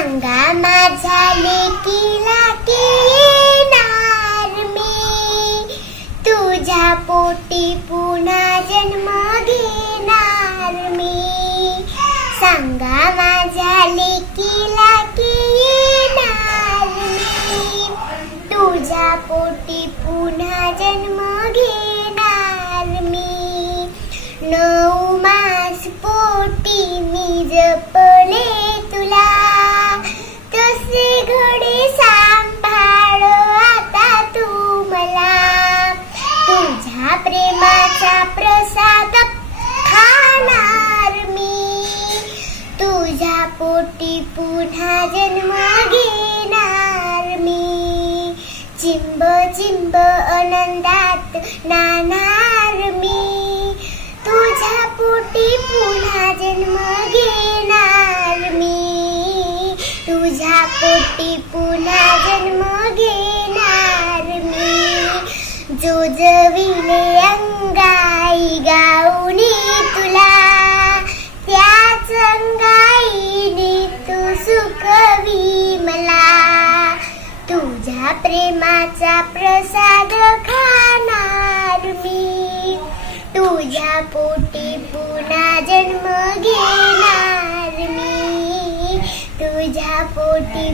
सांगा माझ्या लेकीला की येणार मी, तुझ्या पोटी पुन्हा जन्म घेणार मी. सांगा माझ्या लेकीला की येणार मी, तुझ्या पोटी पुन्हा जन्म घेणार मी. 9 मास पोटी मी जपले तुला, तसे घडी सांभाळ आता तू मला. तुझ्या प्रेमाचा प्रसाद खाणार मी, तुझ्या पोटी पुन्हा जन्म घेणार मी. चिंब चिंब आनंदात नाणार मी, तुझ्या पोटी पुन्हा जन्म घेणार मी, तुझ्या पोटी पुन्हा जन्म घेणार मी. जोजविले अंगाई गाऊनी तुला, त्याच अंगाईने तू सुखवी मला. तुझ्या प्रेमाचा प्रसाद खाणार मी, तुझ्या पोटी पुन्हा जन्म घेणार मी, तुझ्या पोटी